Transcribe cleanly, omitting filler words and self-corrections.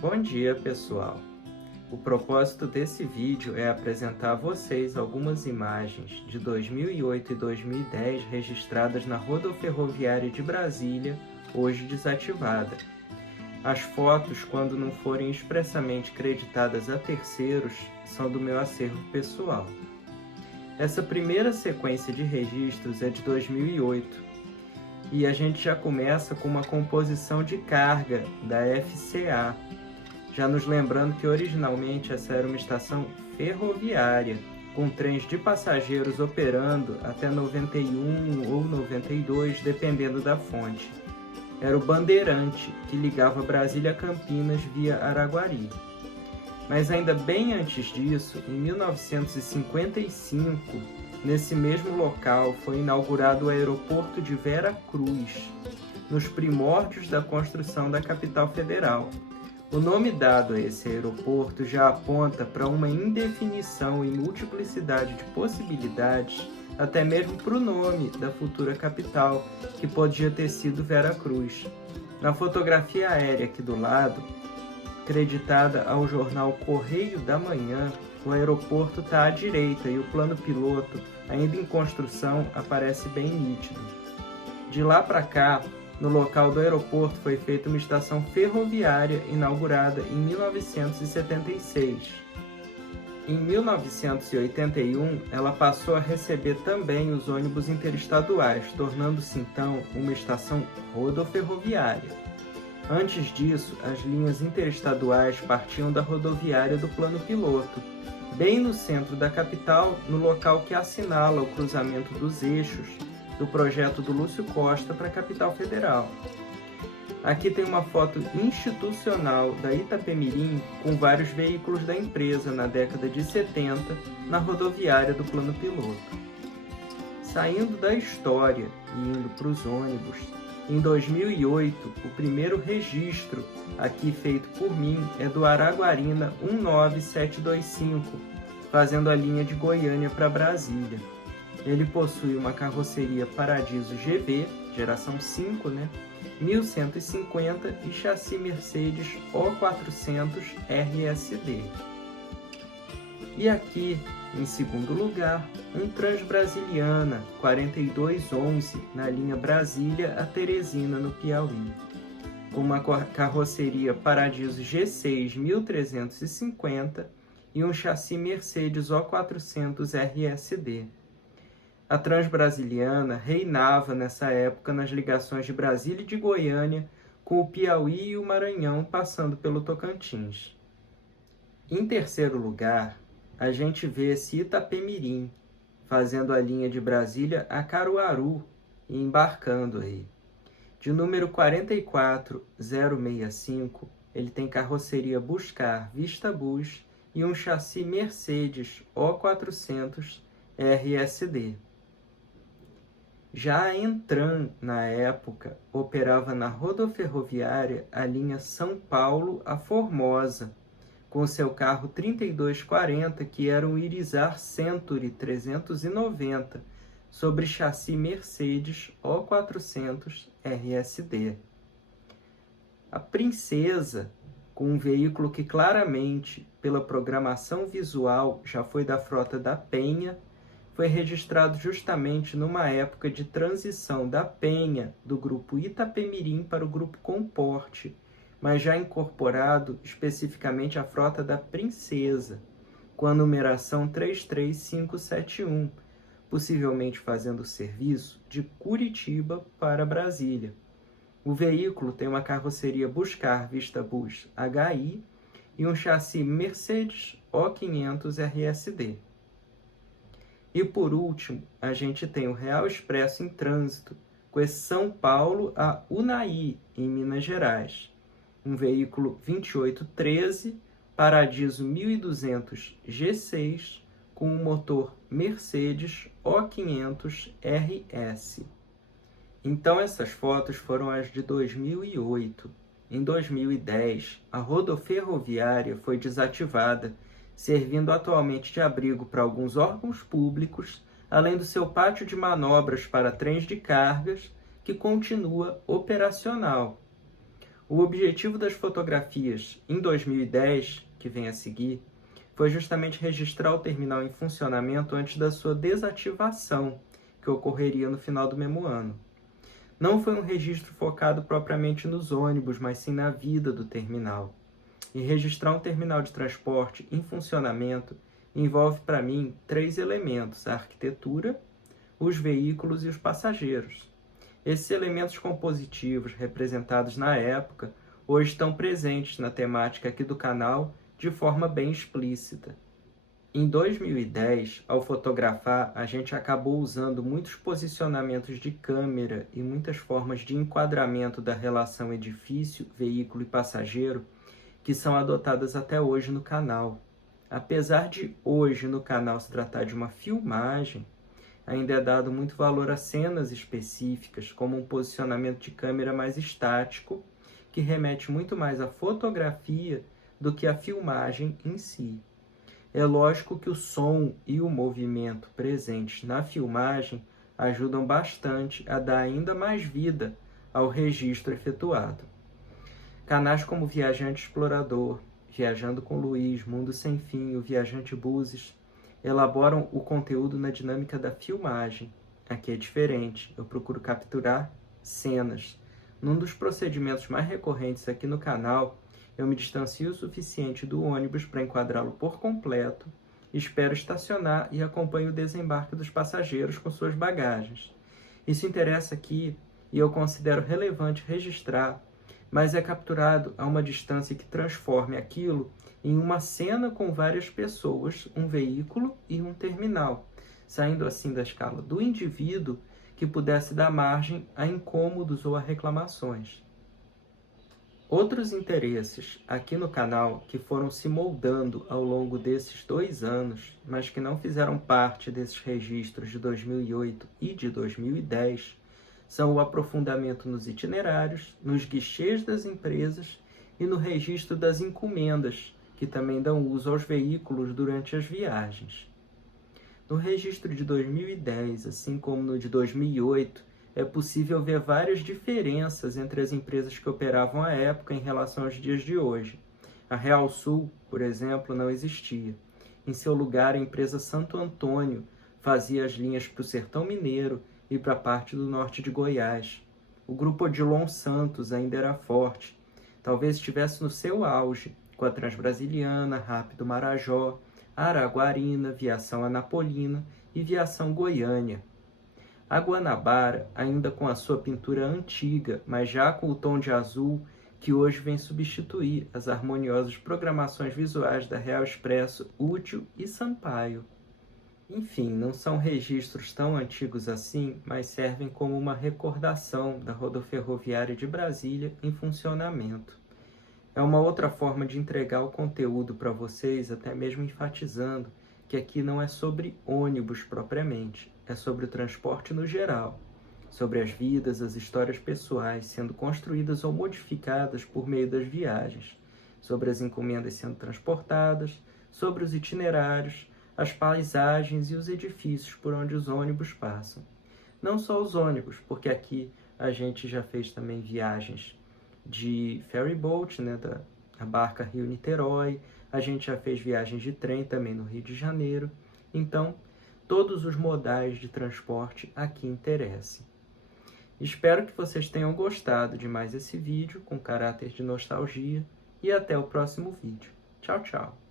Bom dia, pessoal! O propósito desse vídeo é apresentar a vocês algumas imagens de 2008 e 2010 registradas na Rodoferroviária de Brasília, hoje desativada. As fotos, quando não forem expressamente creditadas a terceiros, são do meu acervo pessoal. Essa primeira sequência de registros é de 2008 e a gente já começa com uma composição de carga da FCA, já nos lembrando que originalmente essa era uma estação ferroviária, com trens de passageiros operando até 91 ou 92, dependendo da fonte. Era o Bandeirante, que ligava Brasília a Campinas via Araguari. Mas ainda bem antes disso, em 1955, nesse mesmo local foi inaugurado o aeroporto de Vera Cruz, nos primórdios da construção da capital federal. O nome dado a esse aeroporto já aponta para uma indefinição e multiplicidade de possibilidades, até mesmo para o nome da futura capital, que podia ter sido Vera Cruz. Na fotografia aérea aqui do lado, creditada ao jornal Correio da Manhã, o aeroporto está à direita e o plano piloto, ainda em construção, aparece bem nítido. De lá para cá, no local do aeroporto foi feita uma estação ferroviária inaugurada em 1976. Em 1981, ela passou a receber também os ônibus interestaduais, tornando-se então uma estação rodoferroviária. Antes disso, as linhas interestaduais partiam da rodoviária do plano piloto, bem no centro da capital, no local que assinala o cruzamento dos eixos do projeto do Lúcio Costa para a capital federal. Aqui tem uma foto institucional da Itapemirim com vários veículos da empresa na década de 70 na rodoviária do plano piloto. Saindo da história e indo para os ônibus, em 2008, o primeiro registro aqui feito por mim é do Araguarina 19725, fazendo a linha de Goiânia para Brasília. Ele possui uma carroceria Paradiso GV, geração 5, 1150 e chassi Mercedes O400 RSD. E aqui, em segundo lugar, um Transbrasiliana 4211 na linha Brasília a Teresina, no Piauí, com uma carroceria Paradiso G6 1350 e um chassi Mercedes O400 RSD. A Transbrasiliana reinava nessa época nas ligações de Brasília e de Goiânia, com o Piauí e o Maranhão passando pelo Tocantins. Em terceiro lugar, a gente vê esse Itapemirim, fazendo a linha de Brasília a Caruaru e embarcando aí. De número 44065, ele tem carroceria Buscar Vista Bus e um chassi Mercedes O400 RSD. Já a Entran, na época, operava na rodoferroviária a linha São Paulo a Formosa, com seu carro 3240, que era um Irizar Century 390, sobre chassi Mercedes O400 RSD. A Princesa, com um veículo que claramente, pela programação visual, já foi da frota da Penha, foi registrado justamente numa época de transição da Penha, do grupo Itapemirim para o grupo Comporte, mas já incorporado especificamente à frota da Princesa, com a numeração 33571, possivelmente fazendo o serviço de Curitiba para Brasília. O veículo tem uma carroceria Buscar Vista Bus HI e um chassi Mercedes O500 RSD. E por último, a gente tem o Real Expresso em trânsito, com esse São Paulo a Unai, em Minas Gerais. Um veículo 2813, Paradiso 1200 G6, com um motor Mercedes O500 RS. Então essas fotos foram as de 2008. Em 2010, a rodoferroviária foi desativada, servindo atualmente de abrigo para alguns órgãos públicos, além do seu pátio de manobras para trens de cargas, que continua operacional. O objetivo das fotografias em 2010, que vem a seguir, foi justamente registrar o terminal em funcionamento antes da sua desativação, que ocorreria no final do mesmo ano. Não foi um registro focado propriamente nos ônibus, mas sim na vida do terminal. E registrar um terminal de transporte em funcionamento envolve para mim 3 elementos: a arquitetura, os veículos e os passageiros. Esses elementos compositivos representados na época hoje estão presentes na temática aqui do canal de forma bem explícita. Em 2010, ao fotografar, a gente acabou usando muitos posicionamentos de câmera e muitas formas de enquadramento da relação edifício, veículo e passageiro que são adotadas até hoje no canal. Apesar de hoje no canal se tratar de uma filmagem, ainda é dado muito valor a cenas específicas, como um posicionamento de câmera mais estático, que remete muito mais à fotografia do que à filmagem em si. É lógico que o som e o movimento presentes na filmagem ajudam bastante a dar ainda mais vida ao registro efetuado. Canais como Viajante Explorador, Viajando com Luiz, Mundo Sem Fim, o Viajante Buses, elaboram o conteúdo na dinâmica da filmagem. Aqui é diferente, eu procuro capturar cenas. Num dos procedimentos mais recorrentes aqui no canal, eu me distancio o suficiente do ônibus para enquadrá-lo por completo, espero estacionar e acompanho o desembarque dos passageiros com suas bagagens. Isso interessa aqui e eu considero relevante registrar, mas é capturado a uma distância que transforme aquilo em uma cena com várias pessoas, um veículo e um terminal, saindo assim da escala do indivíduo que pudesse dar margem a incômodos ou a reclamações. Outros interesses aqui no canal que foram se moldando ao longo desses 2 anos, mas que não fizeram parte desses registros de 2008 e de 2010, são o aprofundamento nos itinerários, nos guichês das empresas e no registro das encomendas, que também dão uso aos veículos durante as viagens. No registro de 2010, assim como no de 2008, é possível ver várias diferenças entre as empresas que operavam à época em relação aos dias de hoje. A Real Sul, por exemplo, não existia. Em seu lugar, a empresa Santo Antônio fazia as linhas para o Sertão Mineiro e para a parte do norte de Goiás. O grupo Odilon Santos ainda era forte, talvez estivesse no seu auge, com a Transbrasiliana, Rápido Marajó, Araguarina, Viação Anapolina e Viação Goiânia. A Guanabara, ainda com a sua pintura antiga, mas já com o tom de azul, que hoje vem substituir as harmoniosas programações visuais da Real Expresso, Útil e Sampaio. Enfim, não são registros tão antigos assim, mas servem como uma recordação da rodoferroviária de Brasília em funcionamento. É uma outra forma de entregar o conteúdo para vocês, até mesmo enfatizando que aqui não é sobre ônibus propriamente, é sobre o transporte no geral, sobre as vidas, as histórias pessoais sendo construídas ou modificadas por meio das viagens, sobre as encomendas sendo transportadas, sobre os itinerários, as paisagens e os edifícios por onde os ônibus passam. Não só os ônibus, porque aqui a gente já fez também viagens de ferryboat, né, da barca Rio-Niterói, a gente já fez viagens de trem também no Rio de Janeiro. Então, todos os modais de transporte aqui interessam. Espero que vocês tenham gostado de mais esse vídeo com caráter de nostalgia e até o próximo vídeo. Tchau, tchau!